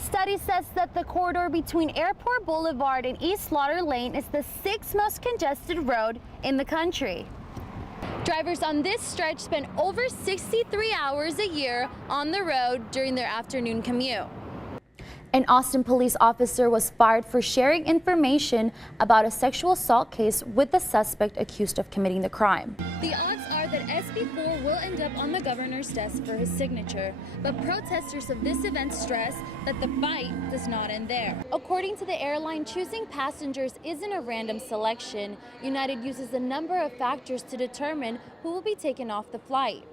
The study says that the corridor between Airport Boulevard and East Slaughter Lane is the 6th most congested road in the country. Drivers on this stretch spend over 63 hours a year on the road during their afternoon commute. An Austin police officer was fired for sharing information about a sexual assault case with the suspect accused of committing the crime. The odds are that SB4 will end up on the governor's desk for his signature, but protesters of this event stress that the fight does not end there. According to the airline, choosing passengers isn't a random selection. United uses a number of factors to determine who will be taken off the flight.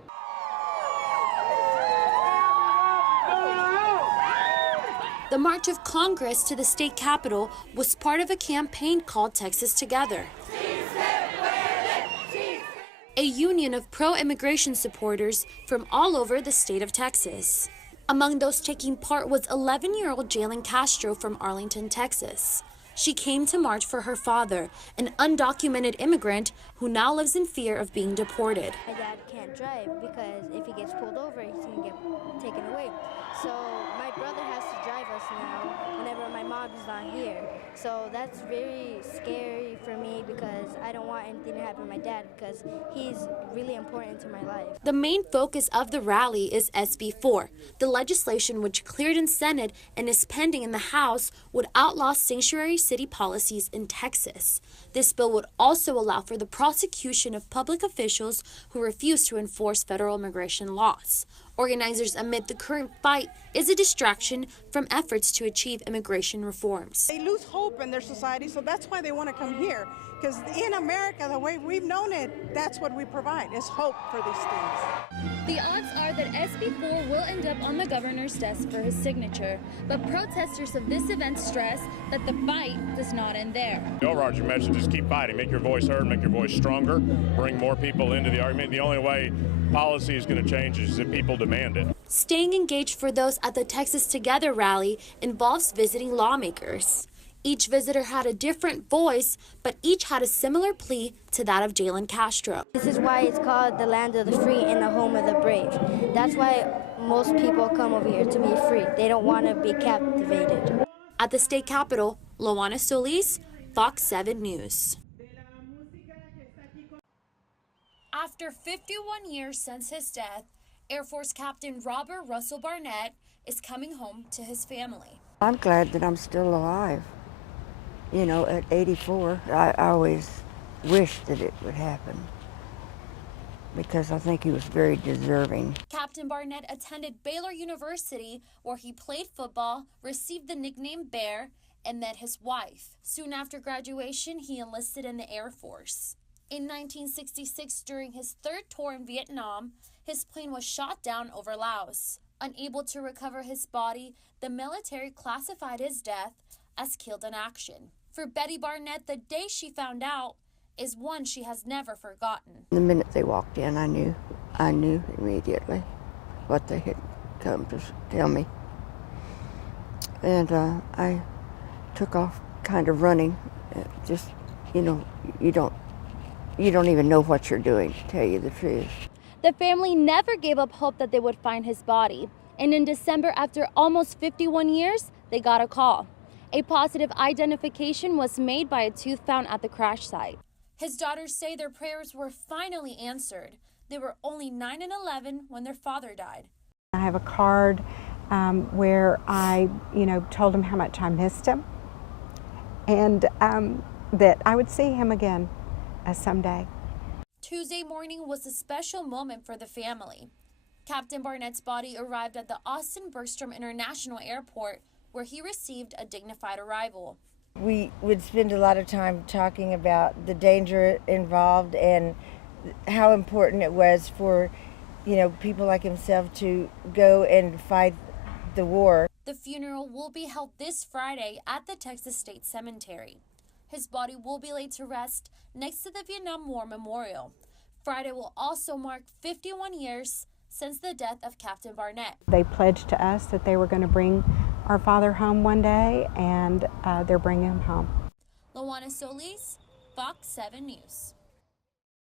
The March of Congress to the state capitol was part of a campaign called Texas Together, a union of pro-immigration supporters from all over the state of Texas. Among those taking part was 11-year-old Jalen Castro from Arlington, Texas. She came to march for her father, an undocumented immigrant who now lives in fear of being deported. My dad can't drive because if he gets pulled over, he's going to get taken away. So my brother has to drive us now whenever my mom is not here. So that's very scary for me because I don't want anything to happen to my dad because he's really important to my life. The main focus of the rally is SB4, the legislation which cleared in Senate and is pending in the House would outlaw sanctuary city policies in Texas. This bill would also allow for the prosecution of public officials who refuse to enforce federal immigration laws. Organizers admit the current fight is a distraction from efforts to achieve immigration reforms. They lose hope in their society, so that's why they want to come here. Because in America, the way we've known it, that's what we provide, is hope for these things. The odds are that SB4 will end up on the governor's desk for his signature, but protesters of this event stress that the fight does not end there. The overarching message is keep fighting, make your voice heard, make your voice stronger, bring more people into the argument. The only way policy is going to change is if people demand it. Staying engaged for those at the Texas Together rally involves visiting lawmakers. Each visitor had a different voice, but each had a similar plea to that of Jalen Castro. This is why it's called the land of the free and the home of the brave. That's why most people come over here to be free. They don't want to be captivated. At the state capitol, Loana Solis, Fox 7 News. After 51 years since his death, Air Force Captain Robert Russell Barnett is coming home to his family. I'm glad that I'm still alive. You know, at 84, I always wished that it would happen because I think he was very deserving. Captain Barnett attended Baylor University, where he played football, received the nickname Bear, and met his wife. Soon after graduation, he enlisted in the Air Force. In 1966, during his third tour in Vietnam, his plane was shot down over Laos. Unable to recover his body, the military classified his death as killed in action. For Betty Barnett, the day she found out is one she has never forgotten. The minute they walked in, I knew immediately what they had come to tell me. And I took off kind of running. Just, you know, you don't even know what you're doing, to tell you the truth. The family never gave up hope that they would find his body. And in December, after almost 51 years, they got a call. A positive identification was made by a tooth found at the crash site. His daughters say their prayers were finally answered. They were only 9 and 11 when their father died. I have a card where I, told him how much I missed him and that I would see him again someday. Tuesday morning was a special moment for the family. Captain Barnett's body arrived at the Austin Bergstrom International Airport, where he received a dignified arrival. We would spend a lot of time talking about the danger involved and how important it was for, people like himself to go and fight the war. The funeral will be held this Friday at the Texas State Cemetery. His body will be laid to rest next to the Vietnam War Memorial. Friday will also mark 51 years since the death of Captain Barnett. They pledged to us that they were going to bring our father home one day, and they're bringing him home. Loana Solis, Fox 7 News.